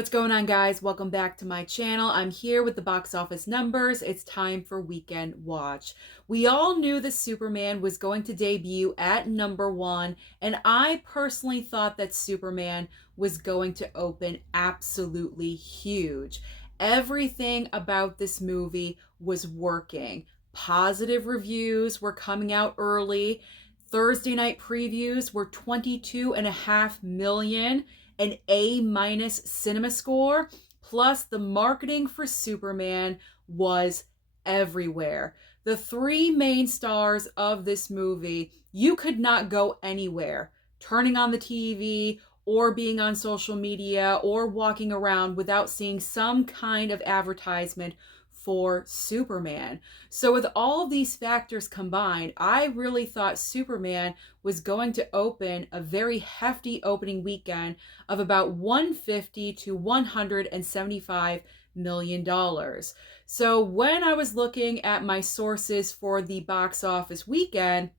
What's going on, guys? Welcome back to my channel. I'm here with the box office numbers. It's time for Weekend Watch. We all knew that Superman was going to debut at #1, and I personally thought that Superman was going to open absolutely huge. Everything about this movie was working. Positive reviews were coming out early. Thursday night previews were 22.5 million, an A- cinema score, plus the marketing for Superman was everywhere. The three main stars of this movie, you could not go anywhere turning on the TV or being on social media or walking around without seeing some kind of advertisement for Superman. So with all of these factors combined, I really thought Superman was going to open a very hefty opening weekend of about $150 to $175 million. So when I was looking at my sources for the box office weekend,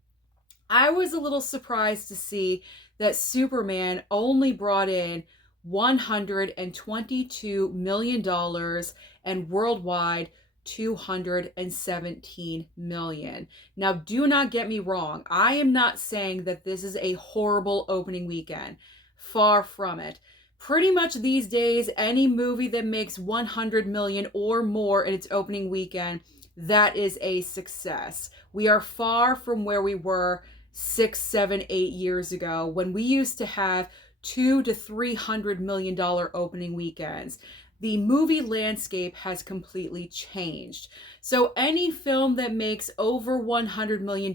I was a little surprised to see that Superman only brought in $122 million and worldwide $217 million. Now, do not get me wrong. I am not saying that this is a horrible opening weekend. Far from it. Pretty much these days, any movie that makes 100 million or more in its opening weekend, that is a success. We are far from where we were 6, 7, 8 years ago when we used to have $200 to $300 million opening weekends. The movie landscape has completely changed. So any film that makes over $100 million,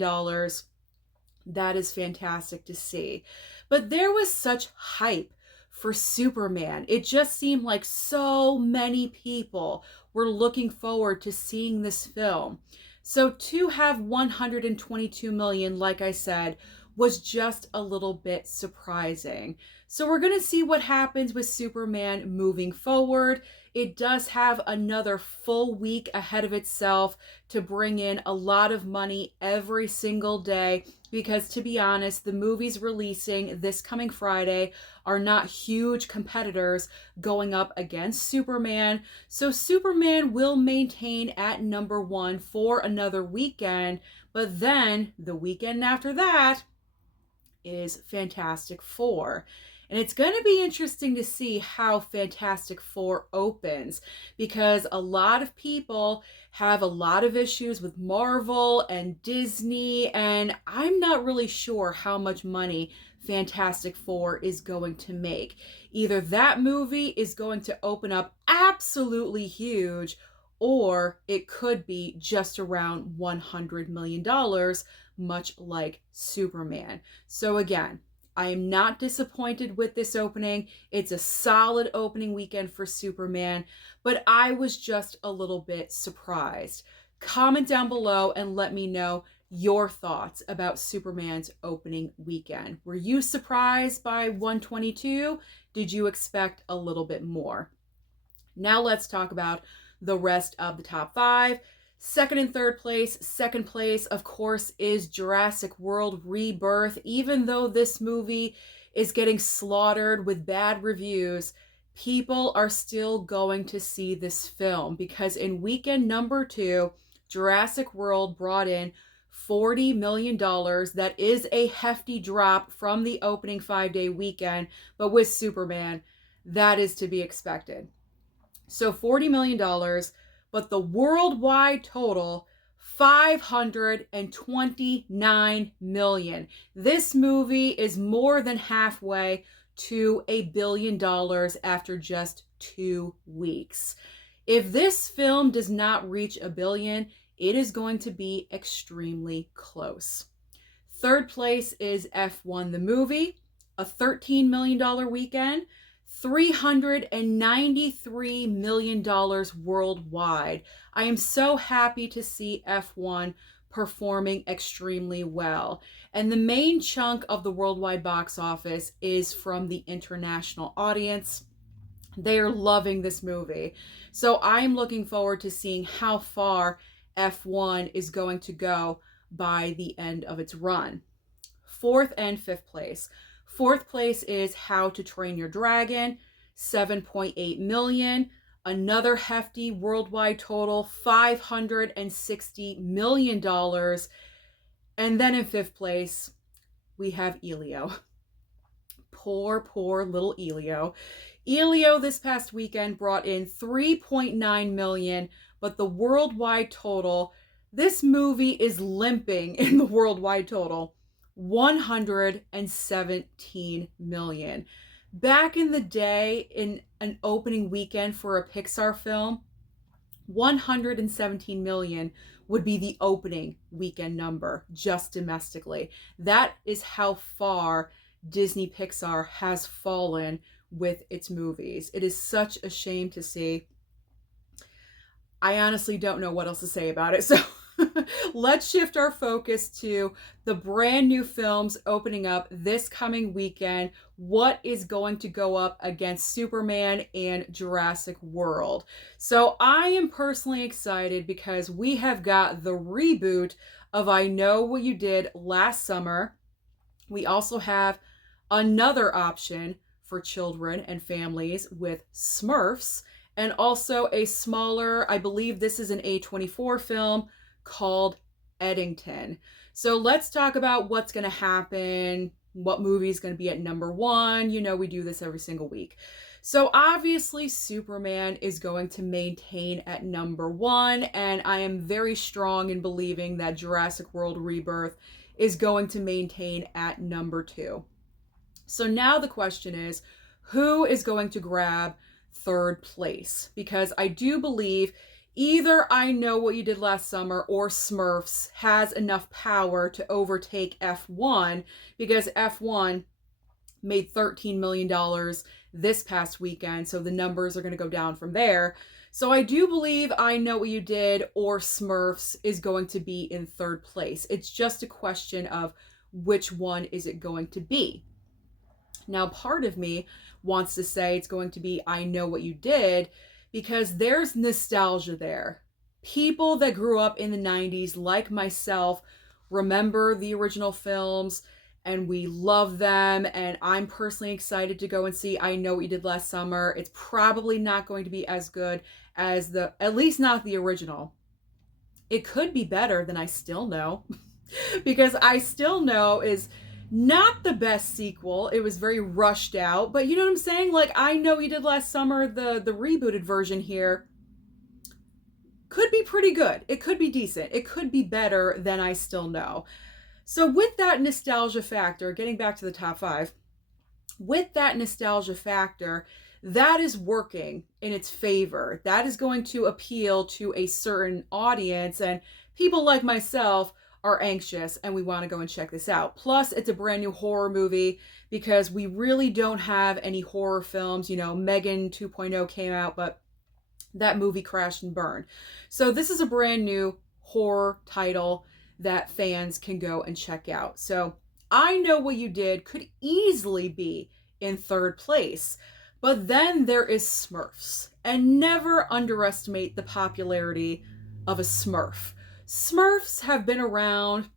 that is fantastic to see. But there was such hype for Superman. It just seemed like so many people were looking forward to seeing this film. So to have 122 million, like I said, was just a little bit surprising. So we're going to see what happens with Superman moving forward. It does have another full week ahead of itself to bring in a lot of money every single day, because to be honest, the movies releasing this coming Friday are not huge competitors going up against Superman. So Superman will maintain at #1 for another weekend, but then the weekend after that is Fantastic Four. And it's going to be interesting to see how Fantastic Four opens, because a lot of people have a lot of issues with Marvel and Disney, and I'm not really sure how much money Fantastic Four is going to make. Either that movie is going to open up absolutely huge, or it could be just around $100 million, much like Superman. So again, I am not disappointed with this opening. It's a solid opening weekend for Superman, but I was just a little bit surprised. Comment down below and let me know your thoughts about Superman's opening weekend. Were you surprised by 122? Did you expect a little bit more? Now let's talk about the rest of the top 5. Second and third place. Second place, of course, is Jurassic World Rebirth. Even though this movie is getting slaughtered with bad reviews, people are still going to see this film, because in weekend #2, Jurassic World brought in $40 million. That is a hefty drop from the opening 5-day weekend, but with Superman, that is to be expected. So $40 million, but the worldwide total, $529 million. This movie is more than halfway to $1 billion after just 2 weeks. If this film does not reach $1 billion, it is going to be extremely close. Third place is F1 the movie, a $13 million weekend. $393 million worldwide. I am so happy to see F1 performing extremely well. And the main chunk of the worldwide box office is from the international audience. They are loving this movie. So I'm looking forward to seeing how far F1 is going to go by the end of its run. Fourth and fifth place. Fourth place is How to Train Your Dragon. $7.8 million. Another hefty worldwide total, $560 million. And then in fifth place, we have Elio. Poor little Elio. Elio this past weekend brought in 3.9 million, but the worldwide total, this movie is limping in the worldwide total, 117 million. Back in the day, in an opening weekend for a Pixar film, 117 million would be the opening weekend number just domestically. That is how far Disney Pixar has fallen with its movies. It is such a shame to see. I honestly don't know what else to say about it. So let's shift our focus to the brand new films opening up this coming weekend. What is going to go up against Superman and Jurassic World? So I am personally excited because we have got the reboot of I Know What You Did Last Summer. We also have another option for children and families with Smurfs, and also a smaller, I believe this is an A24 film called Eddington. So let's talk about what's going to happen, what movie is going to be at number one. You know, we do this every single week. So obviously Superman is going to maintain at number one, and I am very strong in believing that Jurassic World Rebirth is going to maintain at number two. So now the question is, who is going to grab third place? Because I do believe either I Know What You Did Last Summer or Smurfs has enough power to overtake F1, because F1 made $13 million this past weekend, so the numbers are going to go down from there. So I do believe I Know What You Did or Smurfs is going to be in third place. It's just a question of which one is it going to be. Now, part of me wants to say it's going to be I Know What You Did because there's nostalgia there. People that grew up in the 90s, like myself, remember the original films and we love them. And I'm personally excited to go and see I Know What You Did Last Summer. It's probably not going to be as good as at least not the original. It could be better than I Still Know because I Still Know is not the best sequel. It was very rushed out, but you know what I'm saying? Like, I Know What You Did Last Summer, the rebooted version here, could be pretty good. It could be decent. It could be better than I Still Know. So with that nostalgia factor, getting back to the top five, with that nostalgia factor, that is working in its favor. That is going to appeal to a certain audience, and people like myself are anxious and we want to go and check this out. Plus, it's a brand new horror movie because we really don't have any horror films. You know, Megan 2.0 came out, but that movie crashed and burned. So this is a brand new horror title that fans can go and check out. So I Know What You Did could easily be in third place. But then there is Smurfs, and never underestimate the popularity of a Smurf. Smurfs have been around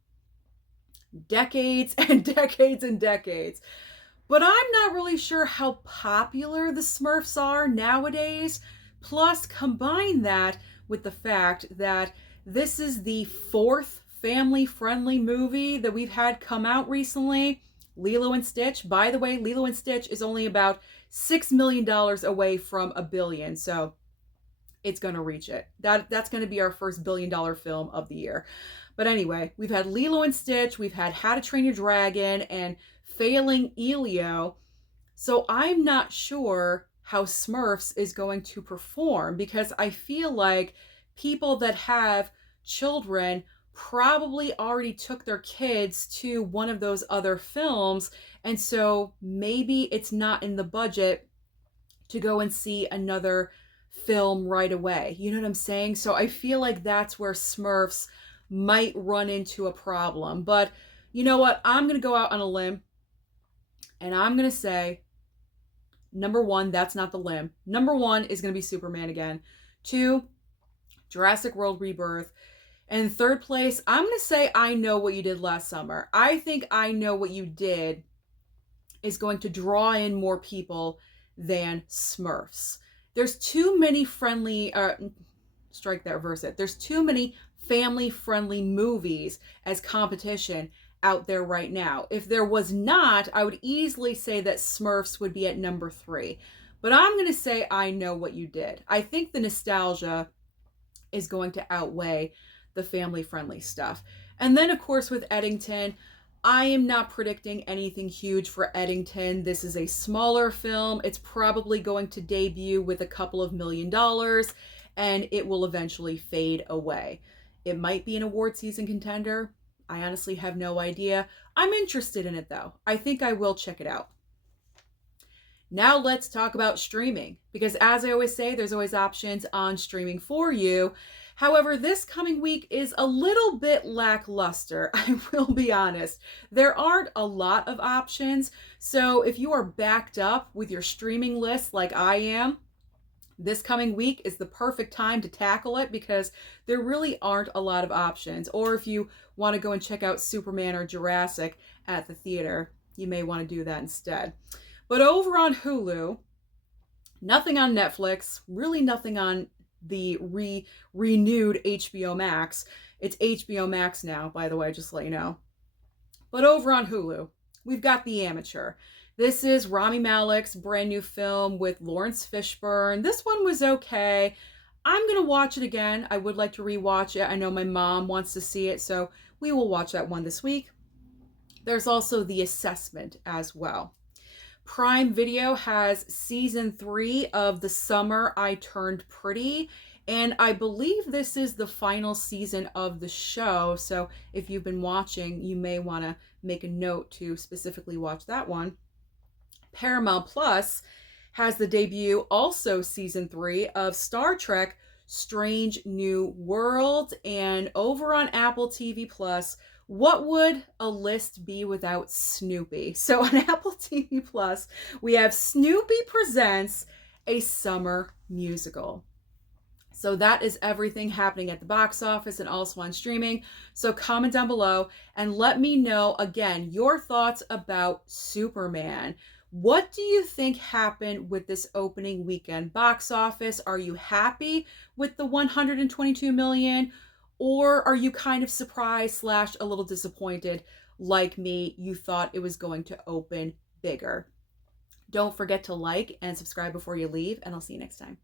decades and decades and decades, but I'm not really sure how popular the Smurfs are nowadays. Plus, combine that with the fact that this is the fourth family-friendly movie that we've had come out recently. Lilo and Stitch. By the way, Lilo and Stitch is only about $6 million away from $1 billion. So it's going to reach it. That's going to be our first $1 billion film of the year. But anyway, we've had Lilo and Stitch, we've had How to Train Your Dragon, and failing Elio. So I'm not sure how Smurfs is going to perform, because I feel like people that have children probably already took their kids to one of those other films, and so maybe it's not in the budget to go and see another film right away. You know what I'm saying? So I feel like that's where Smurfs might run into a problem. But you know what? I'm going to go out on a limb and I'm going to say, number one, that's not the limb. Number one is going to be Superman again. Two, Jurassic World Rebirth. And third place, I'm going to say I Know What You Did Last Summer. I think I Know What You Did is going to draw in more people than Smurfs. There's too many strike that, reverse it. There's too many family friendly movies as competition out there right now. If there was not, I would easily say that Smurfs would be at number 3. But I'm going to say I Know What You Did. I think the nostalgia is going to outweigh the family friendly stuff. And then, of course, with Eddington, I am not predicting anything huge for Eddington. This is a smaller film. It's probably going to debut with a couple of $1 million, and it will eventually fade away. It might be an award season contender. I honestly have no idea. I'm interested in it though. I think I will check it out. Now let's talk about streaming, because as I always say, there's always options on streaming for you. However, this coming week is a little bit lackluster, I will be honest. There aren't a lot of options, so if you are backed up with your streaming list like I am, this coming week is the perfect time to tackle it because there really aren't a lot of options. Or if you want to go and check out Superman or Jurassic at the theater, you may want to do that instead. But over on Hulu, nothing on Netflix, really nothing on the renewed HBO Max. It's HBO Max now, by the way, just to let you know. But over on Hulu, we've got The Amateur. This is Rami Malek's brand new film with Lawrence Fishburne. This one was okay. I'm going to watch it again. I would like to rewatch it. I know my mom wants to see it, so we will watch that one this week. There's also The Assessment as well. Prime Video has season 3 of The Summer I Turned Pretty, and I believe this is the final season of the show, so if you've been watching, you may want to make a note to specifically watch that one. Paramount Plus has the debut, also season 3 of Star Trek Strange New Worlds, and over on Apple TV Plus, what would a list be without Snoopy? So on Apple TV Plus, we have Snoopy Presents a Summer Musical. So that is everything happening at the box office and also on streaming. So comment down below and let me know, again, your thoughts about Superman. What do you think happened with this opening weekend box office? Are you happy with the 122 million? Or are you kind of surprised / a little disappointed like me? You thought it was going to open bigger. Don't forget to like and subscribe before you leave, and I'll see you next time.